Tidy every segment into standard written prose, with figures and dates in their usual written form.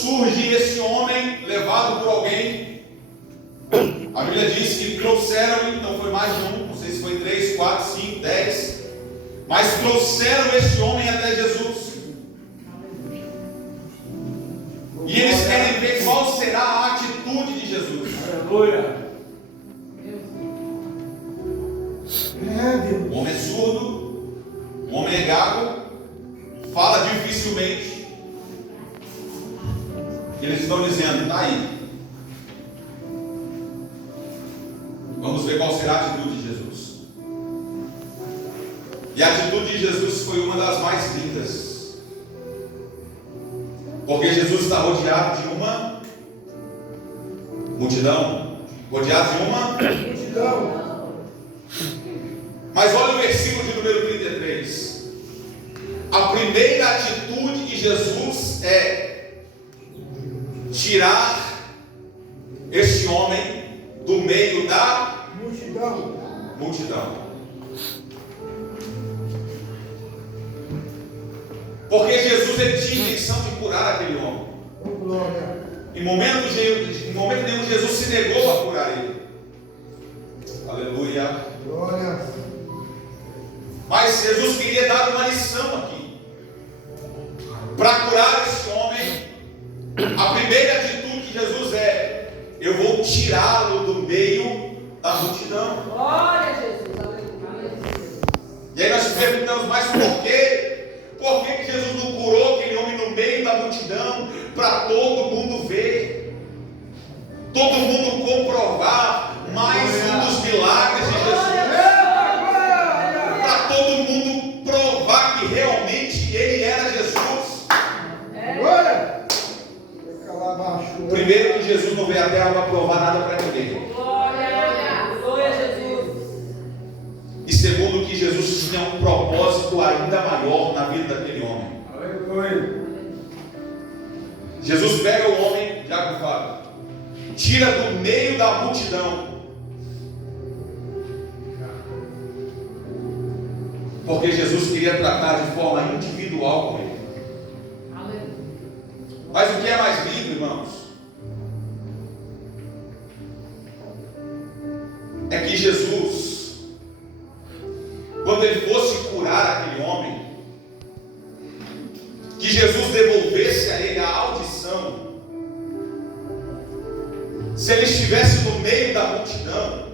surge esse homem levado por alguém. A Bíblia diz que trouxeram, então foi mais de um, não sei se foi 3, 4, 5, 10, mas trouxeram esse homem até Jesus. E eles querem ver qual será a atitude de Jesus. Aleluia. O homem é surdo, o homem é gago, fala dificilmente. Eles estão dizendo, está aí. Vamos ver qual será a atitude de Jesus. E a atitude de Jesus foi uma das mais lindas. Porque Jesus está rodeado de uma multidão. Rodeado de uma multidão. Mas olha o versículo de número 33. A primeira atitude de Jesus é tirar este homem do meio da multidão. Porque Jesus ele tinha a intenção de curar aquele homem. Em momento nenhum Jesus se negou a curar ele. Aleluia. Glória. Mas Jesus queria dar uma lição aqui. Para curar esse homem, a primeira atitude de Jesus é: eu vou tirá-lo do meio da multidão. Glória a Jesus, aleluia. E aí nós perguntamos, mas por quê? Por que Jesus não curou aquele homem no meio da multidão para todo mundo ver? Todo mundo comprovar mais um dos milagres de Jesus. Para todo mundo provar que realmente ele era Jesus. Glória. Primeiro que Jesus não veio à terra para provar nada para ninguém. Glória a Jesus. E segundo que Jesus tinha um propósito ainda maior na vida daquele homem. Aleluia. Jesus pega o homem, já que fala, tira do meio da multidão. Porque Jesus queria tratar de forma individual com ele. Mas o que é mais lindo, irmãos, é que Jesus, quando ele fosse curar aquele homem, que Jesus devolvesse a ele a audição. Se ele estivesse no meio da multidão,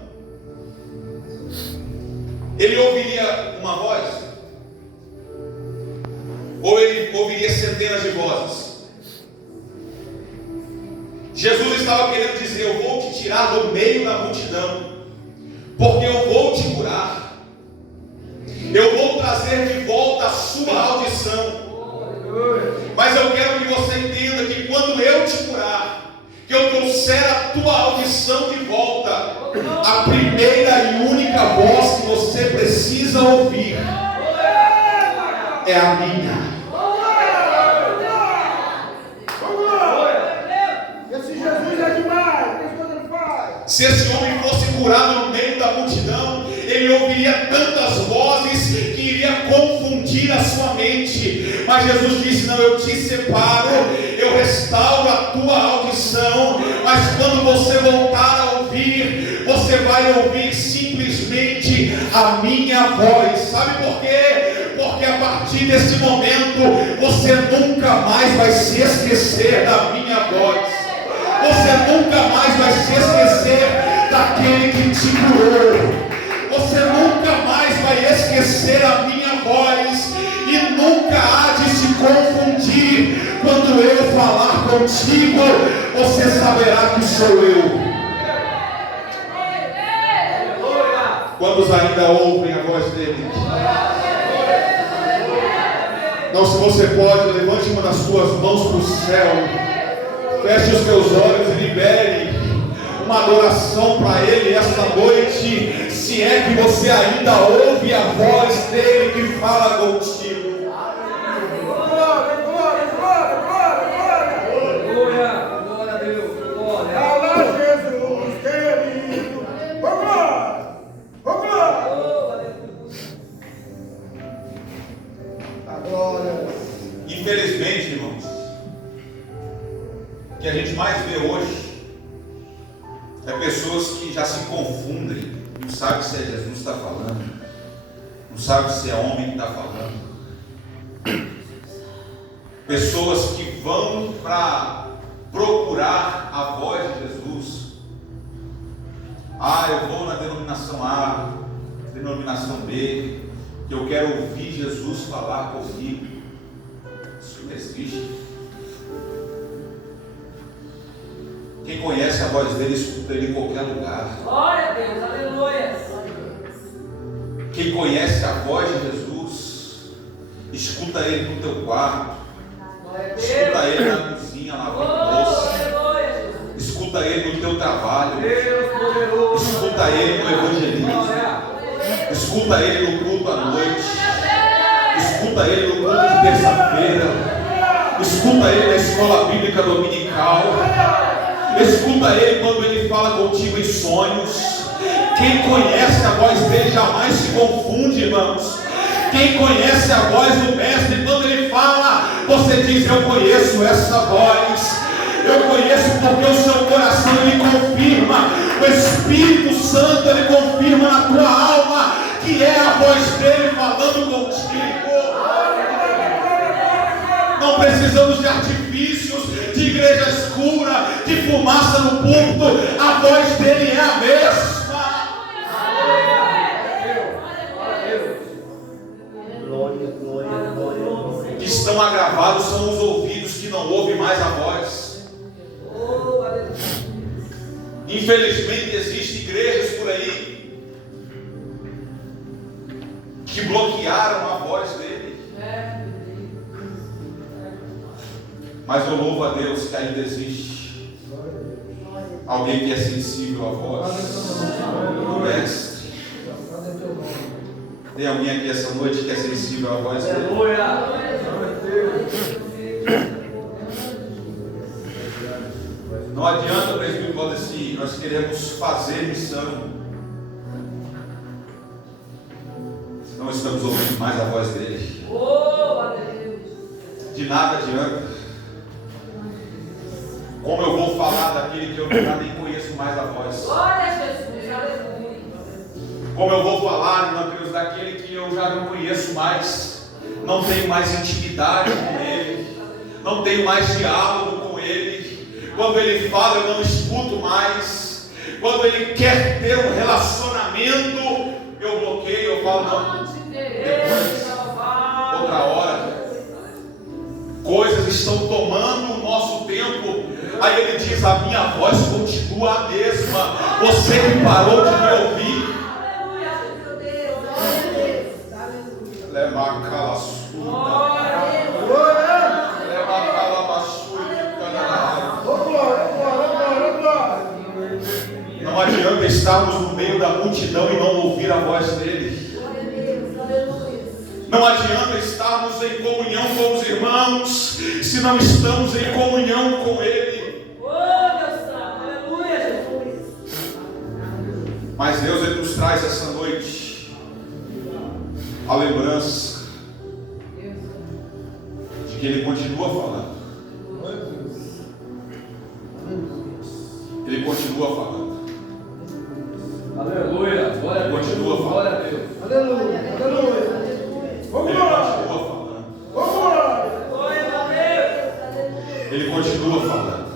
ele ouviria uma voz? Ou ele ouviria centenas de vozes? Jesus estava querendo dizer: eu vou te tirar do meio da multidão, porque eu vou te curar. Eu vou trazer de volta a sua audição. Mas eu quero que você entenda que quando eu te curar, que eu trouxer a tua audição de volta, a primeira e única voz que você precisa ouvir é a minha. Esse Jesus é demais. Que coisa ele faz? Se esse homem fosse curado no meio da multidão, ele ouviria tantas vozes que iria confundir a sua mente. Mas Jesus disse: não, eu te separo, eu restauro a tua audição. Mas quando você voltar a ouvir, você vai ouvir simplesmente a minha voz. Sabe por quê? Porque a partir desse momento você nunca mais vai se esquecer da minha voz. Você nunca mais vai se esquecer daquele que te curou. Você nunca mais vai esquecer a minha voz. E nunca há de se confundir. Quando eu falar contigo, você saberá que sou eu. Quantos ainda ouvem a voz dele? Não, se você pode, levante uma das suas mãos para o céu. Feche os teus olhos e libere uma adoração para ele esta noite. Se é que você ainda ouve a voz dele que fala contigo. Glória, glória, glória, glória, glória. Glória a Deus. Glória. Fala, Jesus, querido. Vamos lá. Vamos lá. A glória. Infelizmente, irmãos, que a gente mais vê hoje é pessoas que já se confundem, não sabem se é Jesus que está falando, não sabem se é homem que está falando. Pessoas que vão para procurar a voz de Jesus. Eu vou na denominação A, denominação B, que eu quero ouvir Jesus falar comigo. Isso não existe. Quem conhece a voz dele, escuta ele em qualquer lugar. Glória a Deus, aleluia. Quem conhece a voz de Jesus, escuta ele no teu quarto, escuta ele na cozinha, lavando louça, escuta ele no teu trabalho, escuta ele no evangelismo, escuta ele no culto à noite, escuta ele no culto de terça-feira, escuta ele na escola bíblica dominical, escuta ele quando ele fala contigo em sonhos. Quem conhece a voz dele jamais se confunde, irmãos. Quem conhece a voz do mestre, quando ele fala, você diz: eu conheço essa voz. Eu conheço porque o seu coração ele confirma. O Espírito Santo ele confirma na tua alma que é a voz dele falando contigo. Não precisamos de artifícios, de igreja escura, de fumaça no púlpito. A voz dele é a mesma. Que estão agravados são os ouvidos que não ouvem mais a voz. Infelizmente existem igrejas por aí que bloquearam a voz dele. Mas eu louvo a Deus que ainda existe alguém que é sensível à voz do mestre. Tem alguém aqui essa noite que é sensível à voz dele? Não adianta, presbítero Valdeci, nós queremos fazer missão se não estamos ouvindo mais a voz dele. De nada adianta. Como eu vou falar daquele que eu já nem conheço mais a voz? Como eu vou falar, meu Deus, daquele que eu já não conheço mais, não tenho mais intimidade com ele, não tenho mais diálogo com ele. Quando ele fala, eu não escuto mais. Quando ele quer ter um relacionamento, eu bloqueio, eu falo: não, depois, outra hora. Coisas estão tomando o nosso tempo. Aí ele diz: a minha voz continua a mesma. Você que parou de me ouvir, leva a calaçuda. Não adianta estarmos no meio da multidão e não ouvir a voz dele. Não adianta estarmos em comunhão com os irmãos se não estamos em comunhão com ele. Mas Deus ele nos traz essa noite a lembrança de que ele continua falando. Ele continua falando. Aleluia. Glória a Deus. Continua falando. Glória a Deus. Aleluia. Aleluia. Ele continua falando. Ele continua falando.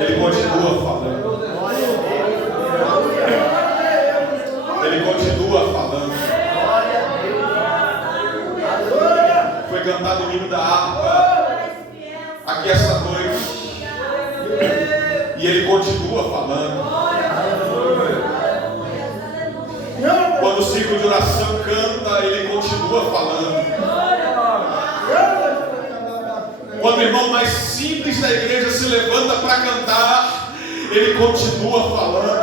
Ele continua falando. Ele continua falando. Foi cantado o hino da harpa aqui essa noite. E ele continua falando. Quando o ciclo de oração canta, ele continua falando. Quando o irmão mais simples da igreja se levanta para cantar, ele continua falando.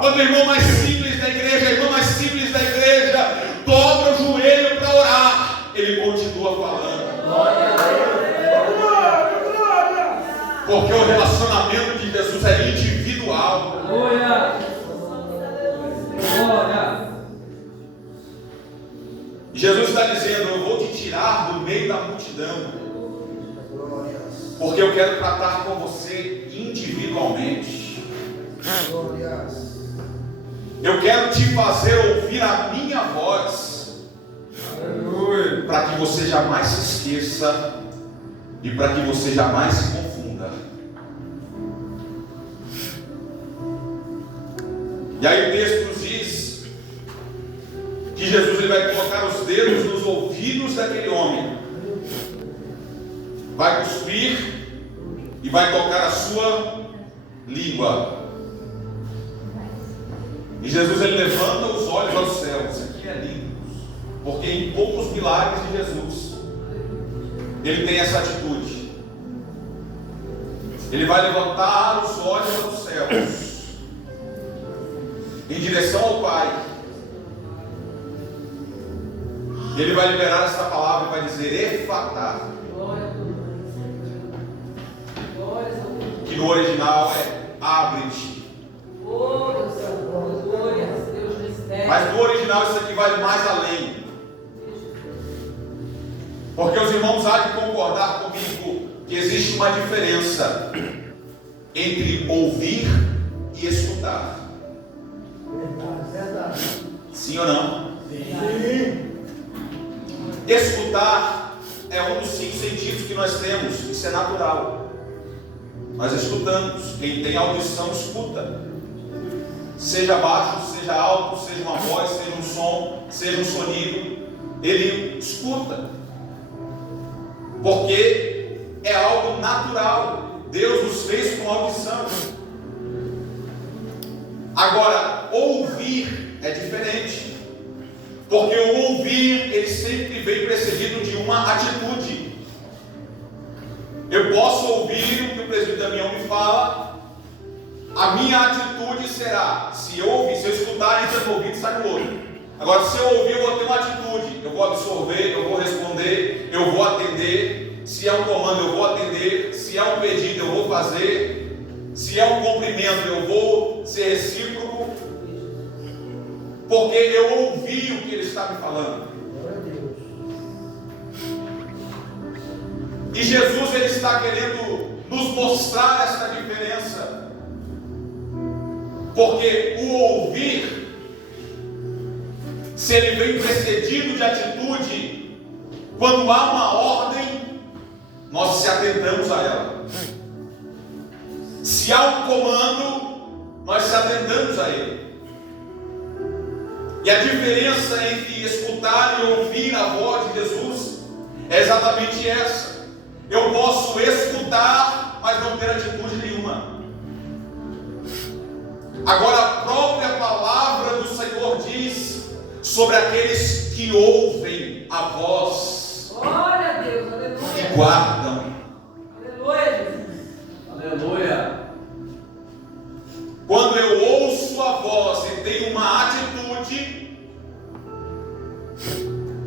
Quando o irmão mais simples da igreja, a irmã mais simples da igreja, dobra o joelho para orar, ele continua falando. Porque o relacionamento de Jesus é individual. Glória. Jesus está dizendo dizendo: eu vou te tirar do meio da multidão, porque eu quero tratar com você individualmente. Eu quero te fazer ouvir a minha voz, para que você jamais se esqueça e para que você jamais se confunda. E aí o texto nos diz que Jesus ele vai colocar os dedos nos ouvidos daquele homem, vai cuspir e vai tocar a sua língua. E Jesus ele levanta os olhos ao céu. Isso aqui é lindo, porque em poucos milagres de Jesus ele tem essa atitude. Ele vai levantar os olhos aos céus em direção ao Pai. Ele vai liberar essa palavra e vai dizer Efatá, que no original é abre-te. Mas no original isso aqui vai mais além, porque os irmãos há de concordar comigo que existe uma diferença entre ouvir e escutar. Sim ou não? Sim. Escutar é um dos 5 sentidos que nós temos. Isso é natural. Nós escutamos. Quem tem audição escuta. Seja baixo, seja alto, seja uma voz, seja um som, seja um sonido, ele escuta. Porque é algo natural. Deus nos fez com audição. Agora, ouvir é diferente. Porque o ouvir, ele sempre vem precedido de uma atitude. Eu posso ouvir o que o presbítero Damião me fala. A minha atitude será, se eu ouvir, se eu escutar, entra no ouvido e sai no outro. Agora, se eu ouvir, eu vou ter uma atitude. Eu vou absorver, eu vou responder, eu vou atender. Se é um comando, eu vou atender. Se é um pedido, eu vou fazer. Se é um cumprimento, eu vou ser recíproco. Porque eu ouvi o que ele está me falando. E Jesus ele está querendo nos mostrar essa diferença. Porque o ouvir, se ele vem precedido de atitude, quando há uma ordem, nós se atentamos a ela. Se há um comando, nós se atentamos a ele. E a diferença entre escutar e ouvir a voz de Jesus é exatamente essa. Eu posso escutar, mas não ter atitude nenhuma. Agora a própria palavra do Senhor diz sobre aqueles que ouvem a voz. Glória a Deus, aleluia. E guardam. Aleluia, Jesus. Aleluia. Quando eu ouço a voz e tenho uma atitude,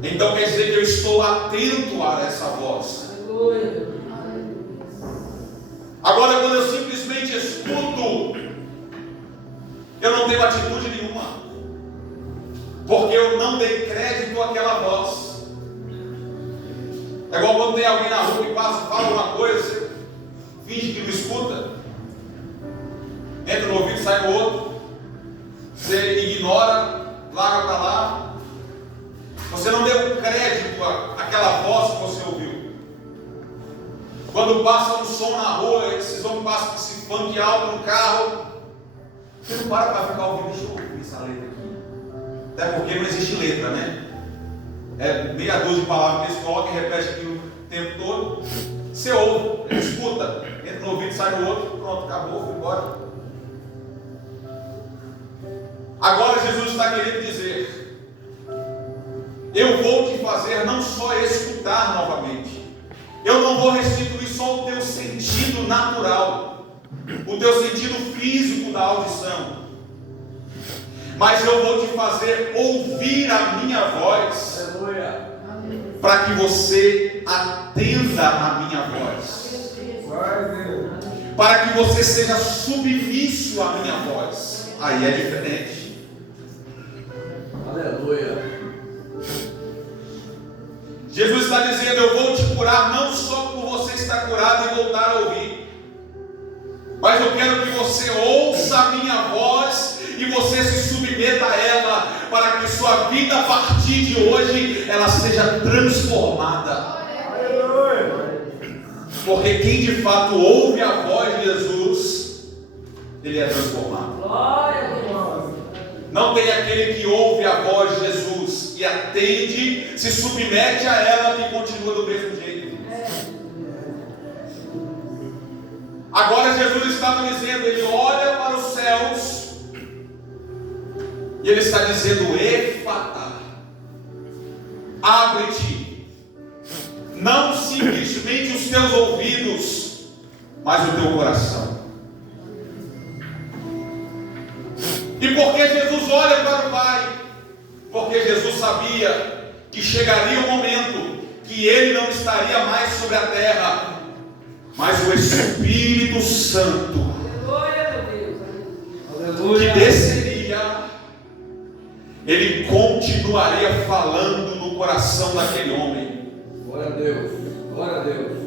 então quer dizer que eu estou atento a essa voz. Aleluia. Agora, quando eu simplesmente escuto, eu não tenho atitude nenhuma, porque eu não dei crédito àquela voz. É igual quando tem alguém na rua que passa, fala uma coisa, você finge que não escuta, entra no ouvido, sai no outro, você ignora, larga para lá. Você não deu crédito àquela voz que você ouviu. Quando passa um som na rua, esses homens passam com esse funk alto no carro, você não para ficar ouvindo, deixa eu ouvir essa letra aqui. Até porque não existe letra, né? É meia dúzia de palavras que eles colocam e repete aquilo o tempo todo. Você ouve, escuta, entra no ouvido, sai no outro, pronto, acabou, foi embora. Agora Jesus está querendo dizer: eu vou te fazer não só escutar novamente, eu não vou restituir só o teu sentido natural, o teu sentido físico da audição, mas eu vou te fazer ouvir a minha voz. Aleluia. Para que você atenda a minha voz, para que você seja submisso à minha voz. Aí é diferente. Aleluia. Jesus está dizendo: eu vou te curar não só por você estar curado e voltar a ouvir, mas eu quero que você ouça a minha voz e você se submeta a ela, para que sua vida a partir de hoje ela seja transformada. Porque quem de fato ouve a voz de Jesus, ele é transformado. Glória a Deus. Não tem aquele que ouve a voz de Jesus e atende, se submete a ela e continua do mesmo jeito. Agora Jesus estava dizendo, ele olha para os céus e ele está dizendo: Efatá, abre-te. Não simplesmente os teus ouvidos, mas o teu coração. E por que Jesus olha para o Pai? Porque Jesus sabia que chegaria o momento que ele não estaria mais sobre a terra, mas o Espírito Santo, que desceria, ele continuaria falando no coração daquele homem. Glória a Deus, glória a Deus.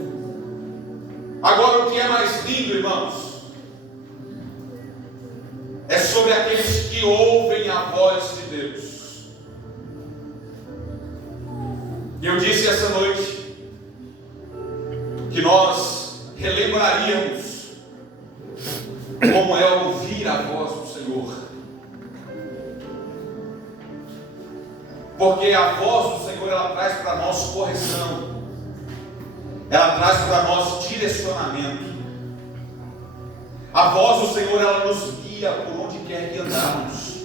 Agora, o que é mais lindo, irmãos, é sobre aqueles que ouvem a voz de Deus. E eu disse essa noite que nós relembraríamos como é ouvir a voz do Senhor. Porque a voz do Senhor, ela traz para nós correção, ela traz para nós direcionamento. A voz do Senhor, ela nos guia por onde quer que andarmos.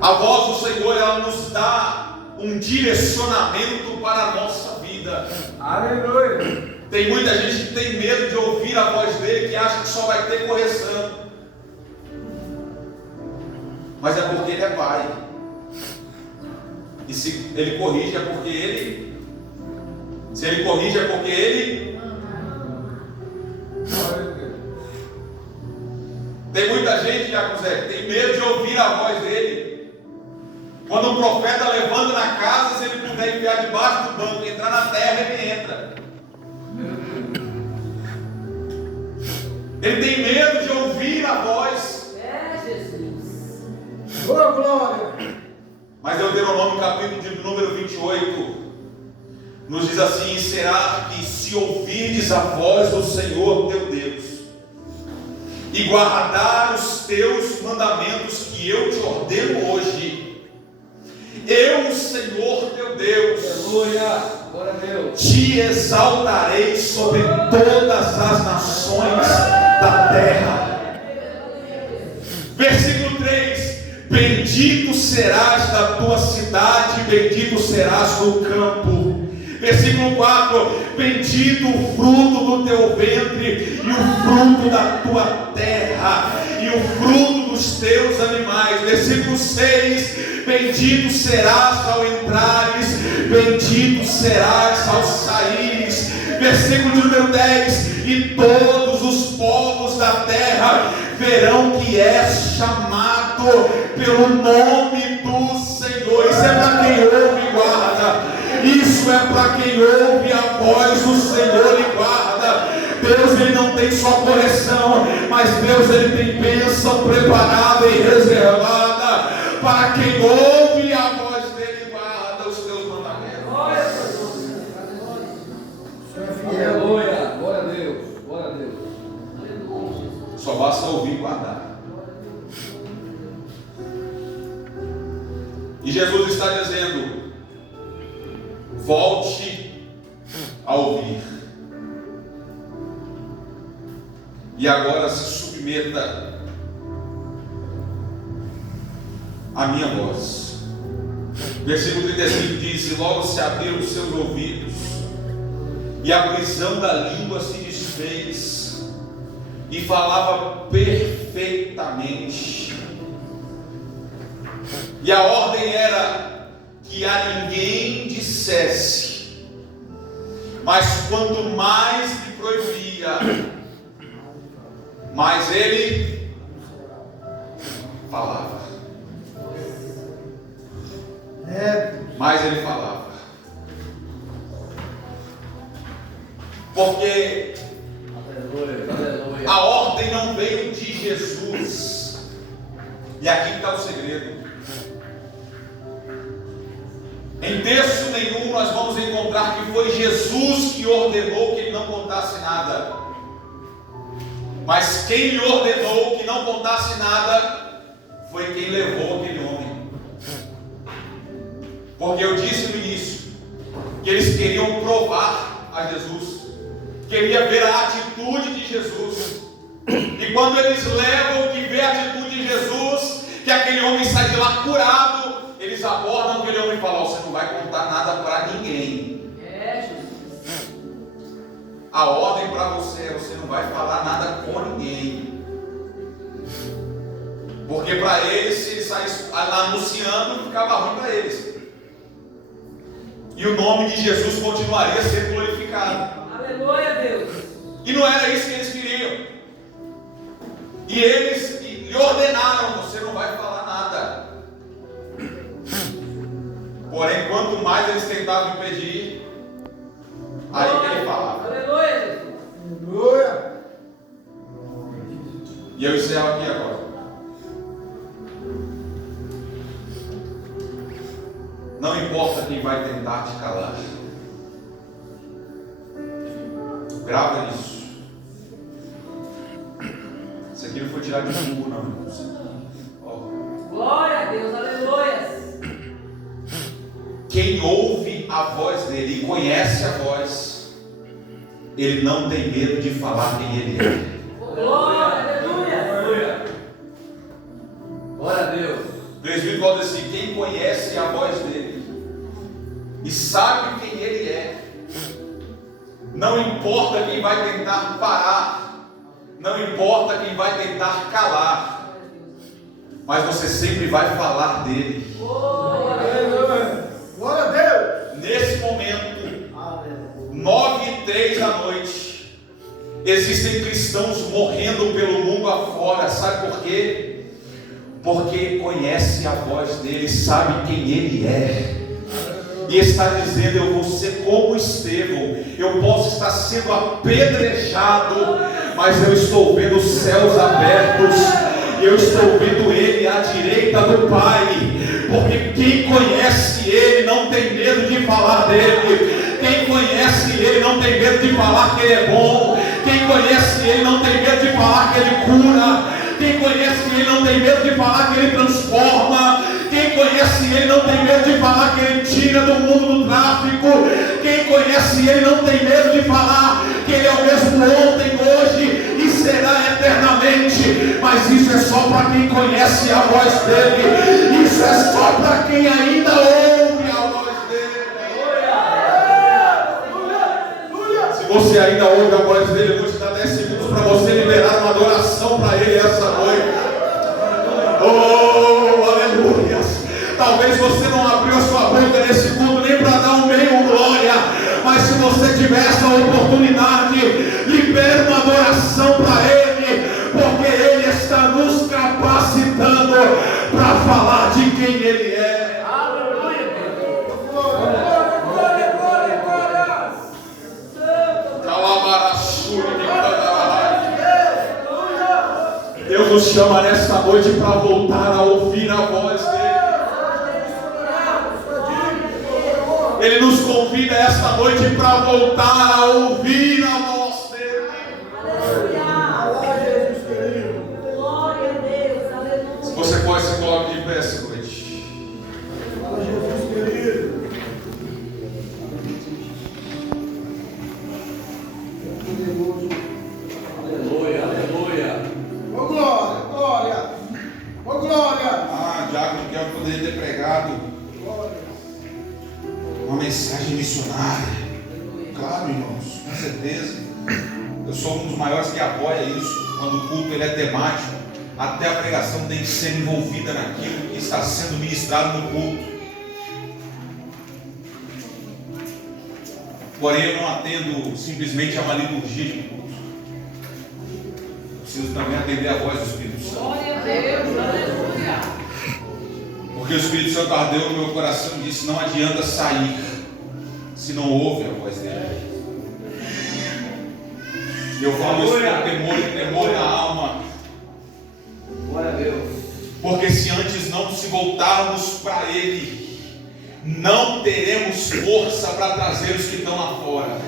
A voz do Senhor, ela nos dá um direcionamento para a nossa vida. Aleluia. Tem muita gente que tem medo de ouvir a voz dele, que acha que só vai ter correção. Mas é porque ele é Pai. E se ele corrige é porque ele. Se ele corrige é porque ele. Tem muita gente, Jacuzé, que tem medo de ouvir a voz dele. Quando um profeta levanta na casa, se ele puder enfiar debaixo do banco, entrar na terra, ele entra. Ele tem medo de ouvir a voz. É, Jesus. Oh, glória. Mas Deuteronômio capítulo de número 28 nos diz assim: será que se ouvirdes a voz do Senhor teu Deus e guardar os teus mandamentos que eu te ordeno hoje, eu, o Senhor teu Deus, Aleluia, glória a Deus, te exaltarei sobre todas as nações da terra. Versículo 3: bendito serás da tua cidade, bendito serás no campo. Versículo 4: bendito o fruto do teu ventre, e o fruto da tua terra, e o fruto dos teus animais. Versículo 6: bendito serás ao entrares, bendito serás ao saíres. Versículo número 10: e todos os povos da terra verão que és chamado pelo nome do Senhor. Isso é para quem ouve e guarda. Isso é para quem ouve a voz do Senhor e guarda. Deus, ele não tem só correção, mas Deus, ele tem bênção preparada e reservada para quem ouve a voz dele e guarda os teus mandamentos. aleluia, glória a Deus, glória a Deus. Só basta ouvir e guardar. E Jesus está dizendo: volte a ouvir. E agora se submeta à minha voz. Versículo 35 diz: e logo se abriram os seus ouvidos, e a prisão da língua se desfez, e falava perfeitamente. E a ordem era que a ninguém dissesse, mas quanto mais lhe proibia, mais ele falava. Mais ele falava. Porque Aleluia. a ordem não veio de Jesus. E aqui está o segredo. Em texto nenhum nós vamos encontrar que foi Jesus que ordenou que ele não contasse nada. Mas quem lhe ordenou que não contasse nada foi quem levou aquele homem. Porque eu disse no início que eles queriam provar a Jesus, queria ver a atitude de Jesus. E quando eles levam que vê a atitude de Jesus, que aquele homem sai de lá curado, eles abordam aquele homem e falam: você não vai contar nada para ninguém. Jesus. A ordem para você é: você não vai falar nada com ninguém. Porque para eles, se eles saíssem anunciando, ficava ruim para eles. E o nome de Jesus continuaria sendo glorificado. Aleluia, Deus. E não era isso que eles queriam. E eles lhe ordenaram: você não vai falar nada. Porém, quanto mais eles tentavam impedir, aí que ele falava. Aleluia, Jesus. Aleluia. E eu encerro aqui agora. Não importa quem vai tentar te calar. Grava isso. Isso aqui não foi tirado de Google, não. Glória a Deus, aleluia. Quem ouve a voz dele e conhece a voz, ele não tem medo de falar quem ele é. Glória, aleluia. Glória a Deus. O presbítero fala assim: quem conhece a voz dele e sabe quem ele é, não importa quem vai tentar parar, não importa quem vai tentar calar, mas você sempre vai falar dele. Aleluia. Glória a Deus. Nesse momento, 9h03 da noite, existem cristãos morrendo pelo mundo afora. Sabe por quê? Porque conhece a voz dele, sabe quem ele é, e está dizendo: eu vou ser como Estevão, eu posso estar sendo apedrejado, mas eu estou vendo os céus abertos, e eu estou vendo ele à direita do Pai. Porque quem conhece ele não tem medo de falar dele. Quem conhece ele não tem medo de falar que ele é bom. Quem conhece ele não tem medo de falar que ele cura. Quem conhece ele não tem medo de falar que ele transforma. Quem conhece ele não tem medo de falar que ele tira do mundo do tráfico. Quem conhece ele não tem medo de falar que ele é o mesmo ontem, hoje e será eternamente. Mas isso é só para quem conhece a voz dele. Isso é só para quem ainda ouve a voz dele. Se você ainda ouve a voz dele, eu vou te dar 10 segundos para você liberar uma adoração para ele essa noite. Oh, aleluia. Talvez você não abriu a sua boca nesse culto nem para dar um meio glória, mas se você tiver essa oportunidade, libere uma adoração para ele, porque ele está nos capacitando para falar de quem ele é. Aleluia. Glória, glória, glória, glória. Deus nos chama nesta noite para voltar a ouvir a voz dele. Ele nos convida esta noite para voltar a ouvir a voz dele. Glória a Deus, aleluia. Se você pode, se coloque de pé esta noite. Fala, Jesus querido. Aleluia, aleluia. Ô glória, glória. Ô glória. Ah, Diácono, que eu poderia ter pregado Glória. uma mensagem missionária. Claro, irmãos, com certeza. Eu sou um dos maiores que apoia isso. Quando o culto ele é temático, até a pregação tem que ser envolvida naquilo que está sendo ministrado no culto. Porém, eu não atendo simplesmente a uma liturgia de culto. Eu preciso também atender a voz do Espírito Santo. Glória a Deus, aleluia. Porque o Espírito Santo ardeu no meu coração e disse: não adianta sair se não ouve a voz dele. E eu falo isso com temor na alma. Glória a Deus. Porque se antes não se voltarmos para Ele, não teremos força para trazer os que estão lá fora.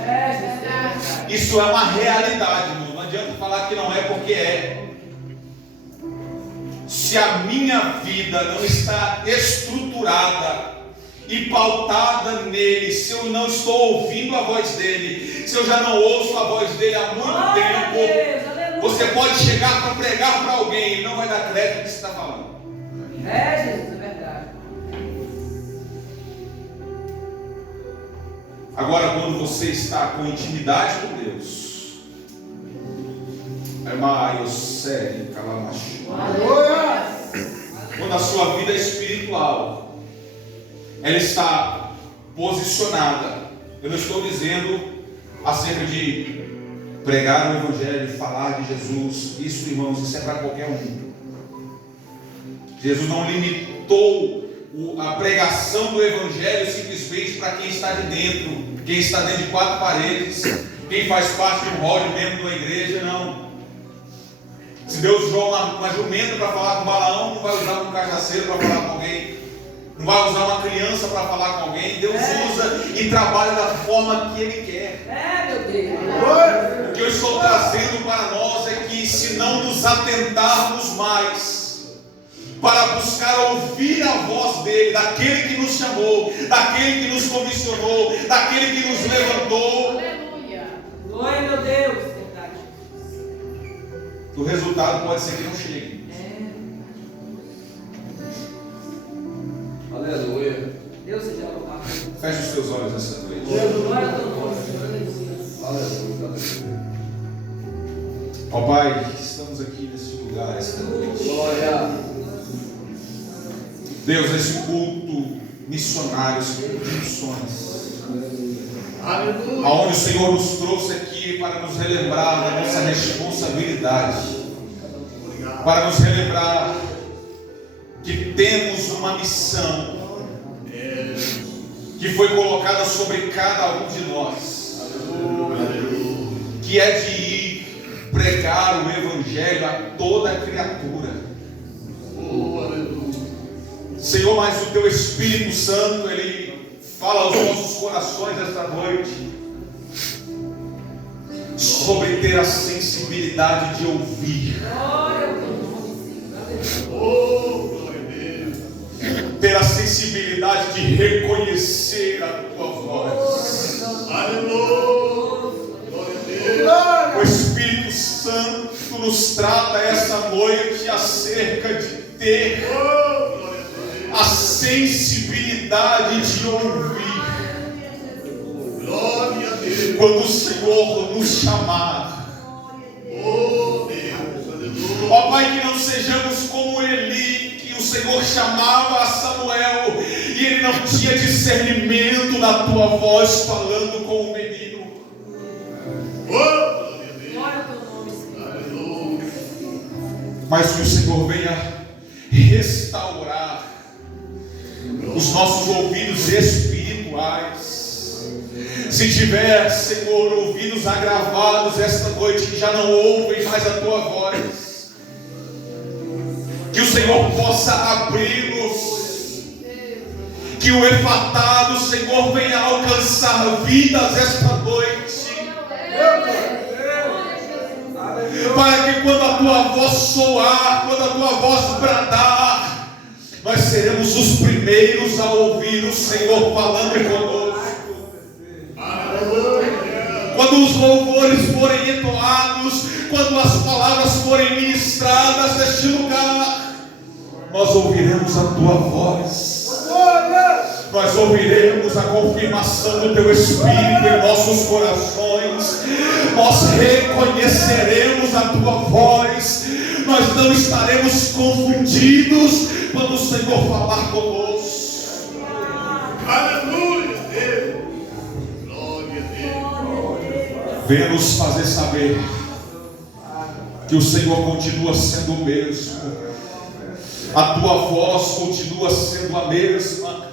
Isso é uma realidade, irmão. Não adianta falar que não é, porque é. Se a minha vida não está estruturada e pautada nele, se eu não estou ouvindo a voz dele, se eu já não ouço a voz dele há muito tempo, você pode chegar para pregar para alguém e não vai dar crédito no que você está falando. Jesus, é verdade. Agora, quando você está com intimidade com Deus, quando a sua vida espiritual ela está posicionada, eu não estou dizendo acerca de pregar o Evangelho, falar de Jesus, isso, irmãos, isso é para qualquer um. Jesus não limitou a pregação do Evangelho simplesmente para quem está de dentro, quem está dentro de quatro paredes, quem faz parte de um hall de membro de uma igreja, não. Se Deus usou uma jumenta para falar com Balaão, não vai usar um cachaceiro para falar com alguém, não vai usar uma criança para falar com alguém. Deus usa e trabalha da forma que Ele quer. Meu Deus. O que eu estou trazendo para nós é que, se não nos atentarmos mais para buscar ouvir a voz dele, daquele que nos chamou, daquele que nos comissionou, daquele que nos levantou, Aleluia. Glória, meu Deus. Verdade. o resultado pode ser que não chegue. Aleluia. Deus seja louvado. Feche os teus olhos nessa noite. Glória ao teu nome, Senhor. Aleluia. Ó Pai, estamos aqui nesse lugar esta noite. Glória. Deus, esse culto missionário, esse culto de missões, aonde o Senhor nos trouxe aqui para nos relembrar da nossa responsabilidade, para nos relembrar que temos uma missão que foi colocada sobre cada um de nós, que é de ir pregar o Evangelho a toda criatura. Senhor, mas o Teu Espírito Santo, Ele fala aos nossos corações esta noite sobre ter a sensibilidade de ouvir, Glória ao teu nome, Senhor. ter a sensibilidade de reconhecer a Tua voz. O Espírito Santo nos trata essa noite acerca de ter a sensibilidade de ouvir. Quando o Senhor nos chamar, ó Pai, que não sejamos como Eli, que o Senhor chamava a Samuel e ele não tinha discernimento da Tua voz falando com o menino. Glória ao teu nome, Senhor. Mas que o Senhor venha restaurar os nossos ouvidos espirituais. Se tiver, Senhor, ouvidos agravados esta noite, que já não ouvem mais a Tua voz, que o Senhor possa abri-los, que o efatado, Senhor, venha alcançar vidas esta noite, para que quando a Tua voz soar, quando a Tua voz bradar, nós seremos os primeiros a ouvir o Senhor falando conosco. Quando os louvores forem entoados, quando as palavras forem ministradas neste lugar, nós ouviremos a Tua voz. Nós ouviremos a confirmação do Teu Espírito em nossos corações. Nós reconheceremos a Tua voz. Nós não estaremos confundidos quando o Senhor falar conosco. Aleluia, Deus. Glória a Deus. Venha nos fazer saber que o Senhor continua sendo o mesmo. A Tua voz continua sendo a mesma.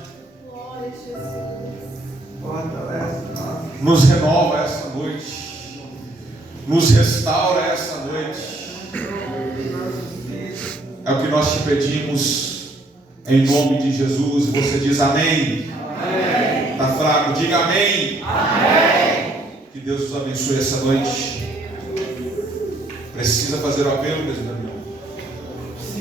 Nos renova esta noite. Nos restaura essa noite. É o que nós te pedimos, em nome de Jesus. Você diz amém? Está fraco? Diga amém. Que Deus nos abençoe essa noite. Precisa fazer o apelo, meus amigos?